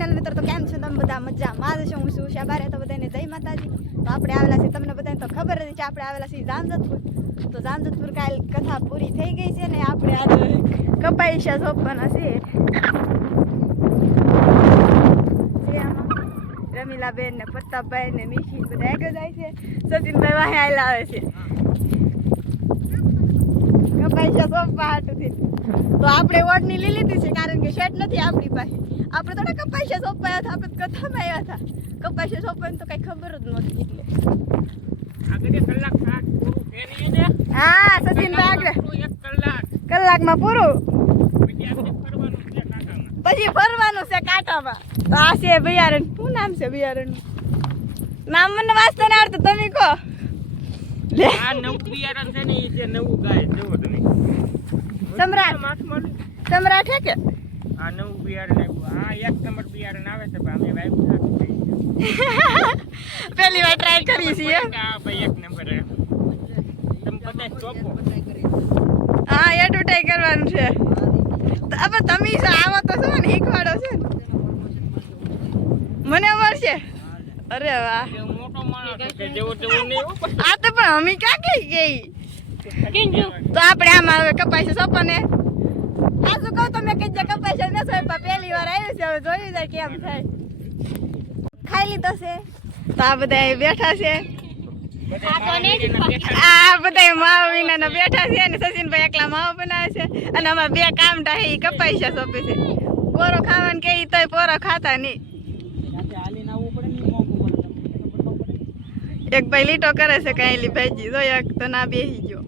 Final મિત્રો તો કેમ છો તમે બધા મજામાં જ છો હું છું શાબારે તો બધાને જય માતાજી તો આપણે આવેલા છે તમને બધાને તો ખબર જ છે આપણે આવેલા છીએ જામજોધપુર તો જામજોધપુર કાલ કથા પૂરી થઈ ગઈ છે ને આપણે આજે કપાઈશા સોંપવાના છે રમીલાબેન ને પ્રતાપભાઈ ને નિશી બધા આગળ જાય છે સચિનભાઈ વાહે આવેલા આવે છે કપાઈશા સોંપવા હાટુથી તો આપણે ઓઢની લઈ લીધી છે કારણ કે શેટ નથી આપણી પાસે આપણે થોડા કપાઈશા સોંપાયા હતા આપણે કથામાં આવ્યા હતા કપાઈશા સોંપવાની તો કઈ ખબર જ નહોતી એટલે હા સચિનભાઈ આગળ કલાકમાં પૂરું પછી ફરવાનું છે કાંટામાં તો આ છે બિયારણ શું નામ છે બિયારણ નામ મને વાંચતા ના આવડતું તમે કહો આ નવું બિયારણ છે ને એ જે નવું ગાય જોવો તમે સમ્રાટ હે કે આ નવું બિયારણ આ એક નંબર બિયારણ આવે છે પણ અમે વાવ્યું પહેલી વાર ટ્રાય કરી છે આ ભાઈ એક નંબર તમે બધા ચોપો હા એડવર્ટાઈઝ કરવાનું છે હવે તમે આવો તો છો ને શીખવાડો છે ને મને મળશે અરે વાહ મોટો માણસ કે જેવો તેવો નહીં આ તો પણ અમે ક્યાં ગઈ તો આપણે આમાં હવે કપાઈશે સોપાને આ શું કહું તમે કઈ જગ્યા કપાઈશે ન સોપા પહેલી વાર આવ્યું છે હવે જોયું જાય કેમ થાય ખાઈ લીધો છે તો આ બધા બેઠા છે આ બધા માવ વિના બેઠા છે અને સચિનભાઈ એકલા માવ બનાવે છે અને અમારા બે કામટા છે એ કપાઈશા સોંપે છે પોરો ખાવાનું કે તોય પોરો ખાતા નહીં એક ભાઈ લીટો કરે છે કાંઈ ભાઈજી જો એક તો ના બેસી ગયો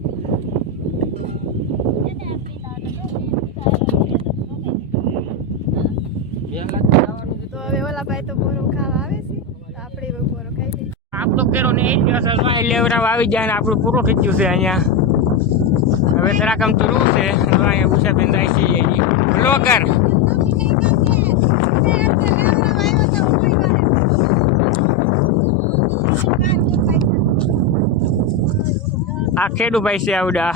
તો હવે ઓલા ભાઈ તો પોરો ખાવા આવે છે તો આપણે પોરો ખાઈ લઈએ આપણો કેરો ને એ દિવસ લેવરાવ આવી જાય ને આપણું પૂરો થઈ ગયું છે અહીંયા હવે જરાક આમ તો રૂ છે અહીંયા ઉષાબેન જાય છે બ્લોગર આ ખેડુભાઈ છે આવડા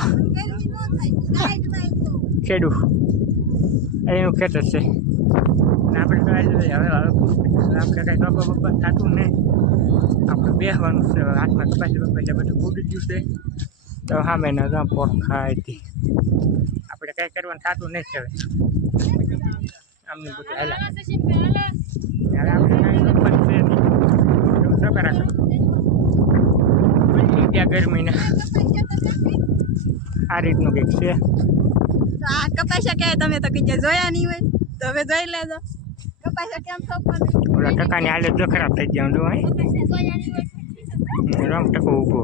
ખેડુ એનું ખેતર છે આપણે તો હવે આપણે કઈ બપા થતું નહીં આપણે બેસવાનું છે હાથમાં પૈસા બધું ફૂટી ગયું છે તો સામે ના ગામ પોર ખાય હતી આપણે કઈ કરવાનું થતું નહીં છે હવે આમનું બધું હાલા ત્યારે આપણે કઈ કરવાનું છે નહીં ત્યાં ગરમીના આ રીતનું કંઈક છે આ કપાઈશા કે તમે તો કઈ જોયા નહીં હોય તો હવે જોઈ લેજો કપાઈશા કેમ સોંપવાનું ઓલા ટકાની હાલત જો ખરાબ થઈ ગયા જો રમ ટકો ઊભો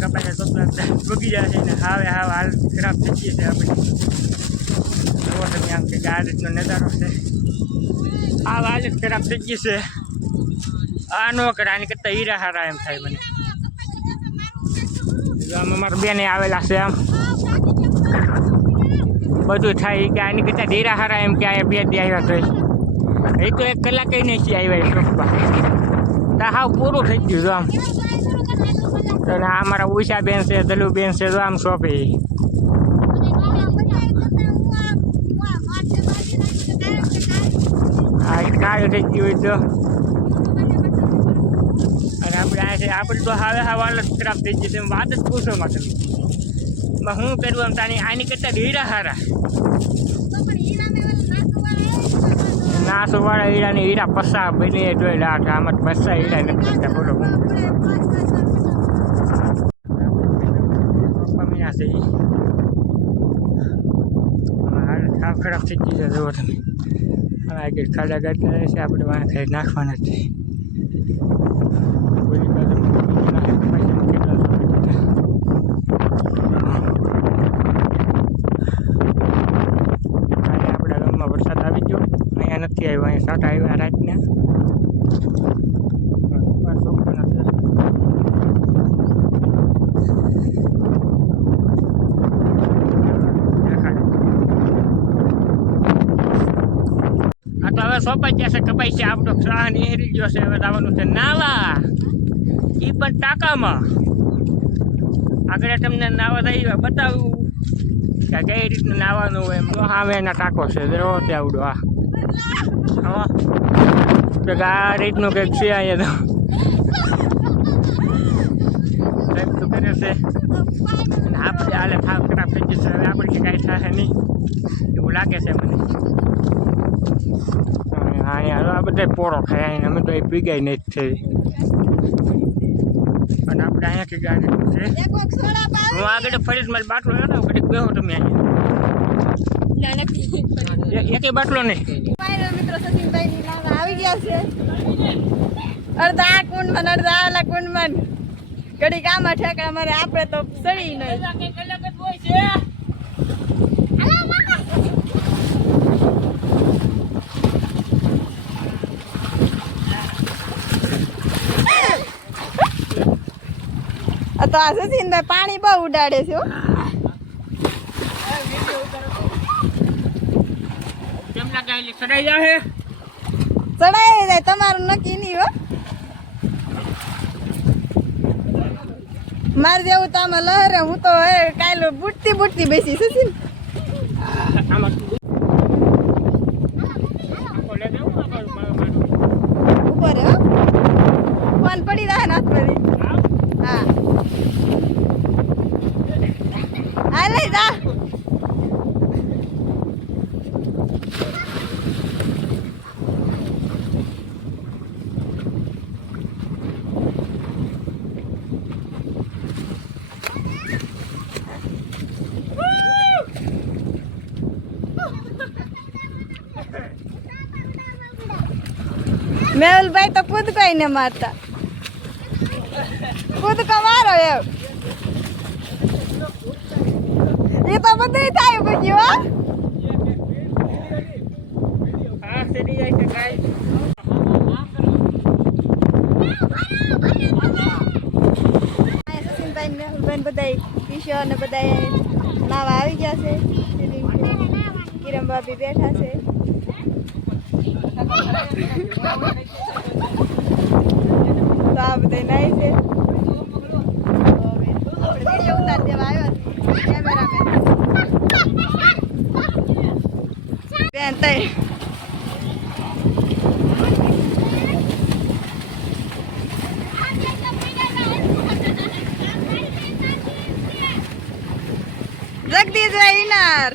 કપાઈશા સોંપલા બગી જાય છે ને હાવે હાલ ખરાબ થઈ ગઈ છે આપણે તમે આમ કે આ રીતનો નજારો છે આ હાલત ખરાબ થઈ ગઈ છે આ ન કરે આની કરતા હીરા હારા એમ થાય મને આમ અમારા બેને આવેલા છે આમ બધું થાય કે આની કરતા હીરા હારા એમ કે અહીંયા બે દી આવ્યા તો એ તો 1 કલાકે નહીં આવ્યા શોખમાં તો હાવ પૂરું થઈ ગયું આમ અને આ અમારા ઉષાબેન છે દલુબેન છે તો આમ શોપે આ કાળ થઈ ગયું તો અને આપણે તો હવે હાલત ખરાબ થઈ ગઈ છે વાત જ પૂછો માં તમે હું કરું આમ તાની આની કરતા હીરા હારા નાસોવાળા હીરા ને હીરા પસા બને જોઈ લાખ આમાં પસા હીરા નથી બોલો છે હાલત ખાવ ખરાબ થઈ ગઈ છે જુઓ તમે આગળ ખાડા ગાડી છે આપણે વાંક નાખવાના છે આપણા ગામમાં વરસાદ આવી ગયો અહીંયા નથી આવ્યો અહીંયા સાટા આવ્યા રાતના હવે સોંપાઈ જશે કપાઈ છે આપણો શાહ નીહરી ગયો છે હવે આવવાનું છે નાવા એ પણ ટાંકામાં આગળ તમને નાવા દઈ બતાવું કે કઈ રીતનું નાવાનું હોય એમ તો સામે એના ટાંકો છે જો ત્યાં આવડો આ કંઈક આ રીતનું કંઈક છે અહીંયા તો કરે છે અને આપણે હાલે ખાવ ખરાબ થઈ જશે હવે આપણે કે કાંઈ થશે નહીં એવું લાગે છે મને અહીંયા આ બધા પોળો ખાય અહીંયા અમે તો એ પીગાઈ નથી થઈ અને આપણે અહીંયા કે ગાડી છે હું આગળ ફરી મારી બાટલો લેતો ઘડીક બેહો તમે અહીંયા એકે બાટલો નહીં મિત્રો સચિનભાઈ ની નામ આવી ગયા છે અડધા આ કુંડમાં અડધા આલા કુંડમાં ઘડીક આમાં ઠેકડા મારે આપણે તો સડી નહીં તો આ સચિનભાઈ પાણી બહુ ઉડાડે છે ચડાઈ જાય તમારું નક્કી નહીં હો મારે જેવું તો આમાં લહેરે હું તો કાલે બુટતી બેસી સચિન ઉપર હો ફોન પડી રહ્યા હાથ પડી હા હા લઈ જા મેહુલભાઈ તો કૂદકો ને મારતા કૂદકો મારો એમ એ તો બધું થાય પછી હો સચિનભાઈ મેહુલભાઈ બધા કિશોર ને બધા નાવા આવી ગયા છે કિરણ ભાભી બેઠા છે તો આ બધા નાઈ છે વિડીયો ઉતાર દેવા આવ્યા કેમેરામેન બેન તઈ જગદીશભાઈ ઇનાર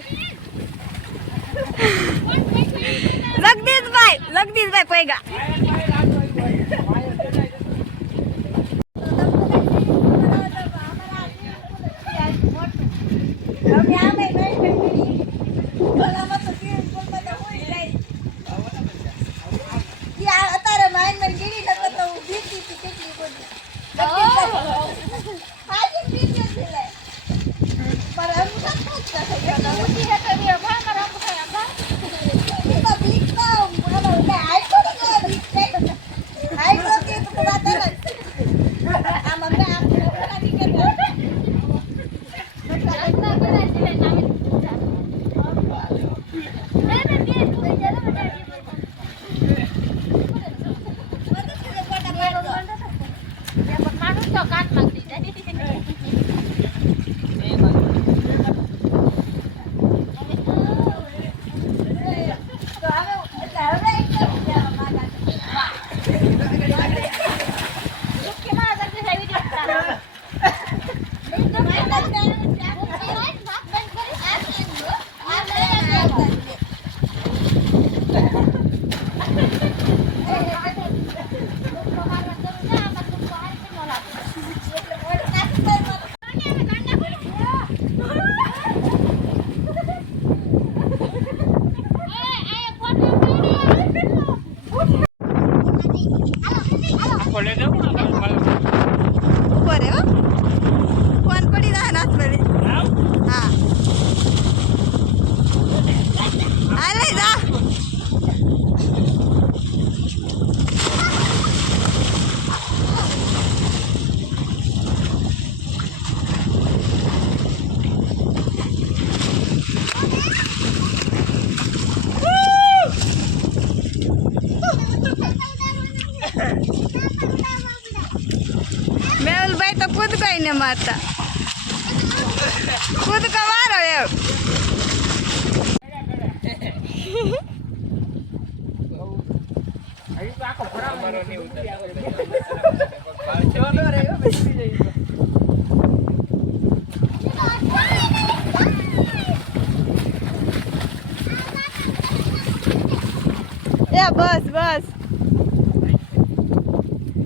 જગદીશભાઈ પૈગા મેહુલભાઈ તો કૂદકો ને મારતા કૂદકો મારો એમ એ બસ બસ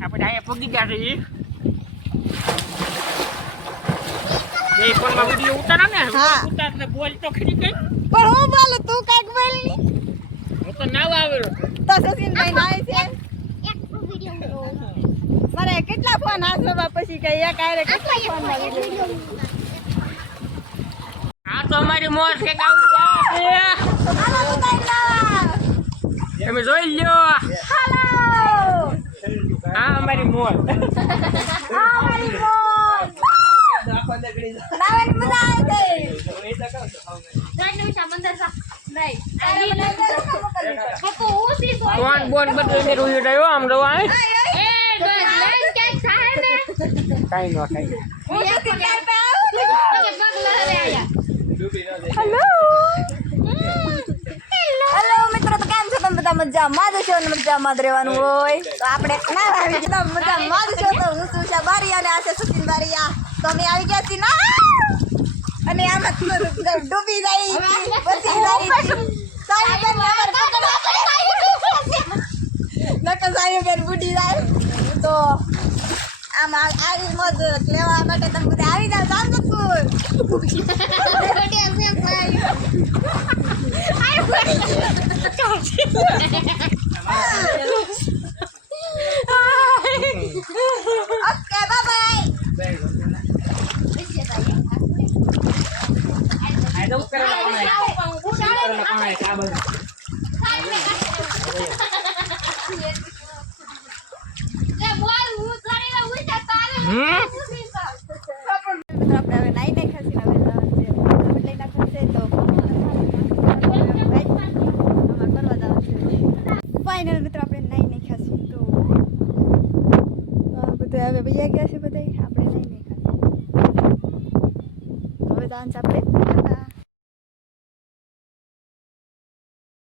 આપણે અહીંયા પગી ગયા છે એ ફોનમાં વિડીયો ઉતારો ને હા. ઉતારને બોલ તો ખરી કઈ પણ હું બોલું તું કાંઈક બોલ ની હું તો નાવ આવેલો તો સચિનભાઈ નાય છે મારે કેટલા ફોન હાથમાં પછી કઈ એક આરે કેટલા ફોન આ તો અમારી મોજ કે કાવડી આવે છે તમે જોઈ લ્યો હાલો આ અમારી મોજ અમારી મોજ નાવાની મજા આવે છે કોણ બોન બધું મેં રોઈ રહ્યો આમ રવા કાઈ નો કાઈ હેલો મિત્રો તો કેમ છો તમે બધા મજામાં જ છો ને મજામાં જ રહેવાનું હોય તો આપણે ના આવી ગયા મજામાં જ છો તો હું સુશા બારિયા અને આ છે સચિન બારિયા તો અમે આવી ગયા છીએ ના અને આમાં ડૂબી જાય પછી જાય સાહેબ નકર સાહેબ બુડી જાય તો આમાં આવી મોજ લેવા માટે તમે બધા આવી જાવ સાંજપુર ઓકે બાય આ તો કરે ફાઇનલ મિત્રો આપણે નાઈ નહીં ખાસી તો બધા હવે ભૈયા ગયા છે બધા આપણે નાઈ નહીં ખાસી હવે તો આપણે